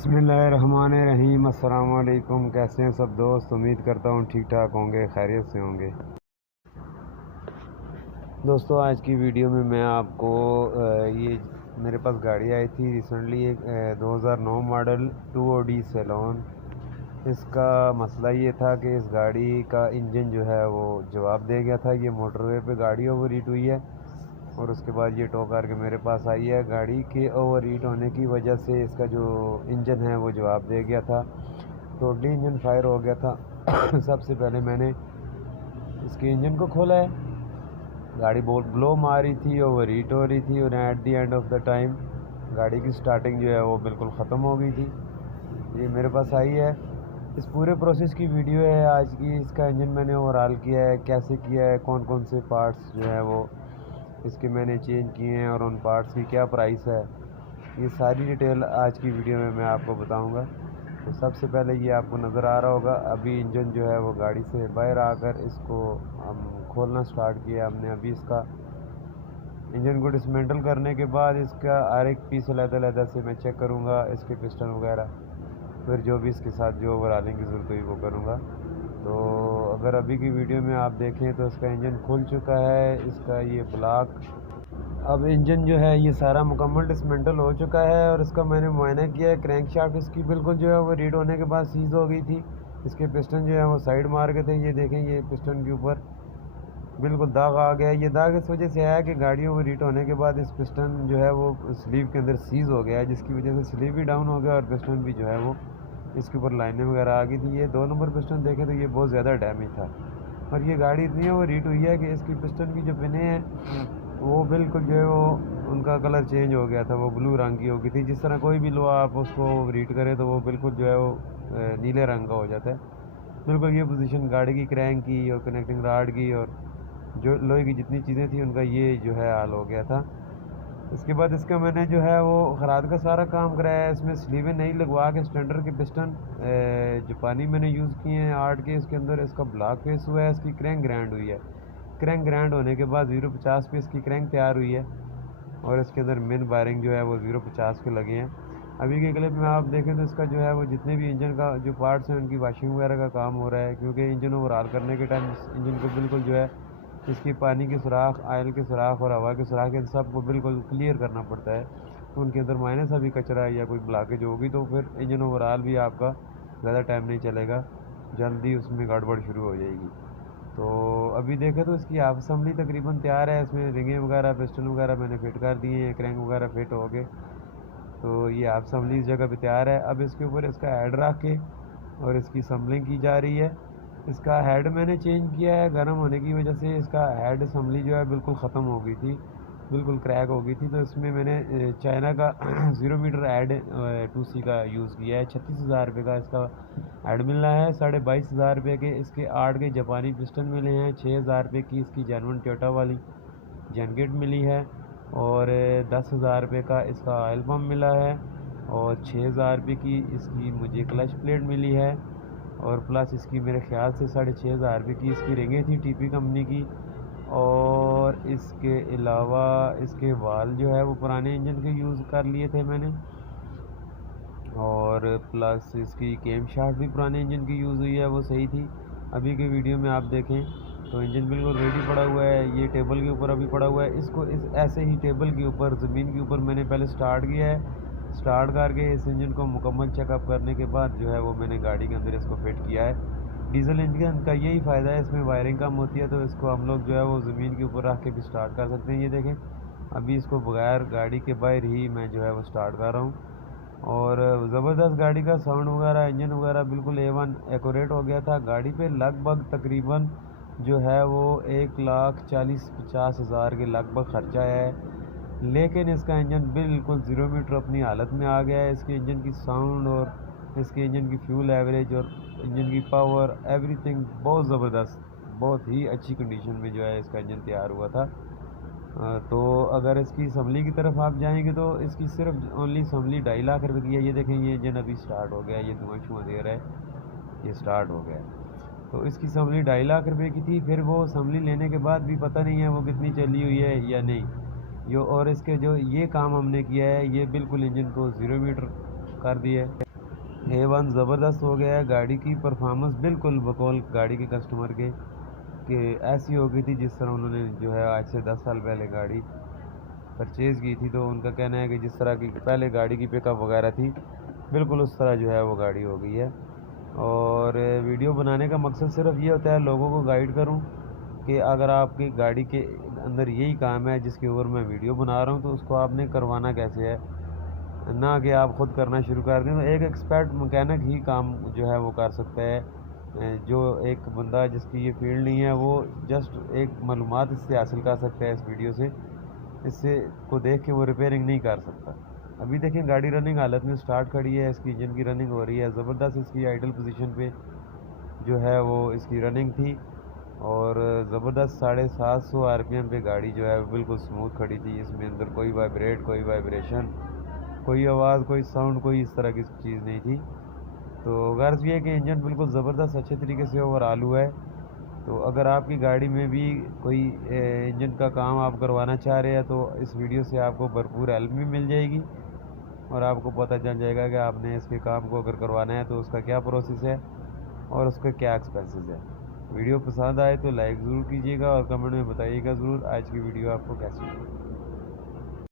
बिस्मिल्लाहिर्रहमानिर्रहीम। अस्सलाम वालेकुम। कैसे हैं सब दोस्त? उम्मीद करता हूँ ठीक ठाक होंगे, खैरियत से होंगे। दोस्तों, आज की वीडियो में मैं आपको ये मेरे पास गाड़ी आई थी रिसेंटली, एक 2009 मॉडल 2OD सैलॉन। इसका मसला ये था कि इस गाड़ी का इंजन जो है वो जवाब दे गया था। ये मोटरवे पे गाड़ी ओवर हीट हुई है और उसके बाद ये टो करके मेरे पास आई है। गाड़ी के ओवर हीट होने की वजह से इसका जो इंजन है वो जवाब दे गया था, टोटली इंजन फायर हो गया था। सबसे पहले मैंने इसके इंजन को खोला है। गाड़ी बहुत ब्लो मार रही थी, ओवर हीट हो रही थी और at the end of the time गाड़ी की स्टार्टिंग जो है वो बिल्कुल ख़त्म हो गई थी। ये मेरे पास आई है। इस पूरे प्रोसेस की वीडियो है आज की। इसका इंजन मैंने ओवरऑल किया है, कैसे किया है, कौन कौन से पार्ट्स जो है वो इसके मैंने चेंज किए हैं और उन पार्ट्स की क्या प्राइस है, ये सारी डिटेल आज की वीडियो में मैं आपको बताऊंगा। तो सबसे पहले ये आपको नज़र आ रहा होगा, अभी इंजन जो है वो गाड़ी से बाहर आकर इसको हम खोलना स्टार्ट किया हमने। अभी इसका इंजन को डिसमेंटल करने के बाद इसका हर एक पीस अलग-अलग से मैं चेक करूँगा, इसके पिस्टन वगैरह, फिर जो भी इसके साथ जो ओवरऑलिंग की ज़रूरत हुई वो करूँगा। तो अगर अभी की वीडियो में आप देखें तो इसका इंजन खुल चुका है। इसका ये ब्लॉक, अब इंजन जो है ये सारा मुकम्मल डिसमेंटल हो चुका है और इसका मैंने मुआयना किया है। क्रैंकशाफ्ट इसकी बिल्कुल जो है वो रीड होने के बाद सीज हो गई थी। इसके पिस्टन जो है वो साइड मार के थे। ये देखें, ये पिस्टन के ऊपर बिल्कुल दाग आ गया। ये दाग इस वजह से आया कि गाड़ियों में रीट होने के बाद इस पिस्टन जो है वो स्लीव के अंदर सीज हो गया है, जिसकी वजह से स्लीव भी डाउन हो गया और पिस्टन भी जो है वो इसके ऊपर लाइनें वगैरह आ गई थी। ये 2 नंबर पिस्टन देखें तो ये बहुत ज़्यादा डैमेज था और ये गाड़ी इतनी वो रीट हुई है कि इसकी पिस्टन की जो पिनें हैं वो बिल्कुल जो है वो उनका कलर चेंज हो गया था, वो ब्लू रंग की हो गई थी। जिस तरह कोई भी लोहा आप उसको रीट करें तो वो बिल्कुल जो है वो नीले रंग का हो जाता है। बिल्कुल ये पोजीशन गाड़ी की क्रैंक की और कनेक्टिंग राड की और जो लोहे की जितनी चीज़ें थी उनका ये जो है हाल हो गया था। इसके बाद इसका मैंने जो है वो खराद का सारा काम कराया है। इसमें स्लीवें नहीं लगवा के स्टैंडर्ड के पिस्टन जो पानी मैंने यूज़ किए हैं 8 के, इसके अंदर इसका ब्लॉक फेस हुआ है। इसकी क्रैंक ग्रैंड हुई है। क्रैंक ग्रैंड होने के बाद 050 पे इसकी क्रैंक तैयार हुई है और इसके अंदर मेन वायरिंग जो है वो 050 के लगे हैं। अभी के क्लिप में आप देखें तो इसका जो है वो जितने भी इंजन का जो पार्ट्स हैं उनकी वाशिंग वगैरह का काम हो रहा है, क्योंकि इंजन ओवरऑल करने के टाइम इस इंजन को बिल्कुल जो है इसकी पानी के सुराख, ऑयल के सुराख और हवा के सुराख, इन सब को बिल्कुल क्लियर करना पड़ता है। तो उनके अंदर माइनस सा भी कचरा या कोई ब्लॉकेज होगी तो फिर इंजन ओवरऑल भी आपका ज़्यादा टाइम नहीं चलेगा, जल्दी उसमें गड़बड़ शुरू हो जाएगी। तो अभी देखें तो इसकी हाफ असम्बली तकरीबन तैयार है। इसमें रिंगें वगैरह, पिस्टन वगैरह मैंने फिट कर दिए हैं, क्रैंक वगैरह फिट हो गए। तो ये हाफ असम्बली इस जगह पे तैयार है। अब इसके ऊपर इसका हेड रख के और इसकी असम्बलिंग की जा रही है। इसका हेड मैंने चेंज किया है, गर्म होने की वजह से इसका हेड असम्बली जो है बिल्कुल ख़त्म हो गई थी, बिल्कुल क्रैक हो गई थी। तो इसमें मैंने चाइना का 0 मीटर हेड 2C का यूज़ किया है। 36,000 रुपये का इसका हेड मिल रहा है। 22,500 रुपये के इसके 8 के जापानी पिस्टन मिले हैं। 6,000 रुपये की इसकी जेनवन टोयोटा वाली जनगेट मिली है और 10,000 रुपये का इसका ऑयल पम्प मिला है और 6,000 रुपये की इसकी मुझे क्लच प्लेट मिली है और प्लस इसकी मेरे ख्याल से 6,500 रुपये की इसकी रिंगें थी TP कंपनी की। और इसके अलावा इसके वाल जो है वो पुराने इंजन के यूज़ कर लिए थे मैंने और प्लस इसकी केम शाफ्ट भी पुराने इंजन की यूज़ हुई है, वो सही थी। अभी के वीडियो में आप देखें तो इंजन बिल्कुल रेडी पड़ा हुआ है। ये टेबल के ऊपर अभी पड़ा हुआ है। इसको इस ऐसे ही टेबल के ऊपर, ज़मीन के ऊपर मैंने पहले स्टार्ट किया है। स्टार्ट करके इस इंजन को मुकम्मल चेकअप करने के बाद जो है वो मैंने गाड़ी के अंदर इसको फिट किया है। डीजल इंजन का यही फ़ायदा है, इसमें वायरिंग कम होती है, तो इसको हम लोग जो है वो ज़मीन के ऊपर रख के भी स्टार्ट कर सकते हैं। ये देखें, अभी इसको बगैर गाड़ी के बाहर ही मैं जो है वो स्टार्ट कर रहा हूँ और ज़बरदस्त गाड़ी का साउंड वगैरह, इंजन वगैरह बिल्कुल A1 एक्यूरेट हो गया था। गाड़ी पे लगभग तकरीबन जो है वो 1,40,50,000 के लगभग ख़र्चा है, लेकिन इसका इंजन बिल्कुल 0 मीटर अपनी हालत में आ गया है। इसके इंजन की साउंड और इसके इंजन की फ्यूल एवरेज और इंजन की पावर, एवरीथिंग बहुत ज़बरदस्त, बहुत ही अच्छी कंडीशन में जो है इसका इंजन तैयार हुआ था। तो अगर इसकी असम्बली की तरफ आप जाएंगे तो इसकी सिर्फ ओनली असम्बली 2.5 लाख रुपए की है। ये देखें, ये इंजन अभी स्टार्ट हो गया, ये धुआं शुआं दे रहा है, ये स्टार्ट हो गया। तो इसकी असम्बली 2.5 लाख रुपए की थी। फिर वो असम्बली लेने के बाद भी पता नहीं है वो कितनी चली हुई है या नहीं। यो और इसके जो ये काम हमने किया है ये बिल्कुल इंजन को 0 मीटर कर दिया है। A1 ज़बरदस्त हो गया है। गाड़ी की परफॉर्मेंस बिल्कुल बकौल गाड़ी के कस्टमर के कि ऐसी हो गई थी जिस तरह उन्होंने जो है आज से 10 साल पहले गाड़ी परचेज़ की थी। तो उनका कहना है कि जिस तरह की पहले गाड़ी की पिकअप वगैरह थी, बिल्कुल उस तरह जो है वो गाड़ी हो गई है। और वीडियो बनाने का मकसद सिर्फ ये होता है लोगों को गाइड करूं कि अगर आपकी गाड़ी के अंदर यही काम है जिसके ऊपर मैं वीडियो बना रहा हूं, तो उसको आपने करवाना कैसे है, ना कि आप ख़ुद करना शुरू कर दें। तो एक एक्सपर्ट मैकेनिक ही काम जो है वो कर सकता है। जो एक बंदा जिसकी ये फील्ड नहीं है वो जस्ट एक मालूमात इससे हासिल कर सकता है इस वीडियो से, इससे को देख के वो रिपेयरिंग नहीं कर सकता। अभी देखें गाड़ी रनिंग हालत में स्टार्ट खड़ी है, इसकी इंजन की रनिंग हो रही है ज़बरदस्त। इसकी आइडल पोजीशन पे जो है वो इसकी रनिंग थी और ज़बरदस्त 750 आरपीएम पे गाड़ी जो है बिल्कुल स्मूथ खड़ी थी। इसमें अंदर कोई वाइब्रेट, कोई वाइब्रेशन, कोई आवाज़, कोई साउंड, कोई इस तरह की चीज़ नहीं थी। तो गर्ज ये है कि इंजन बिल्कुल ज़बरदस्त अच्छे तरीके से ओवरऑल हुआ है। तो अगर आपकी गाड़ी में भी कोई इंजन का काम आप करवाना चाह रहे हैं तो इस वीडियो से आपको भरपूर हेल्प भी मिल जाएगी और आपको पता चल जाएगा कि आपने इसके काम को अगर करवाना है तो उसका क्या प्रोसेस है और उसके क्या एक्सपेंसेस है। वीडियो पसंद आए तो लाइक ज़रूर कीजिएगा और कमेंट में बताइएगा ज़रूर आज की वीडियो आपको कैसी लगी।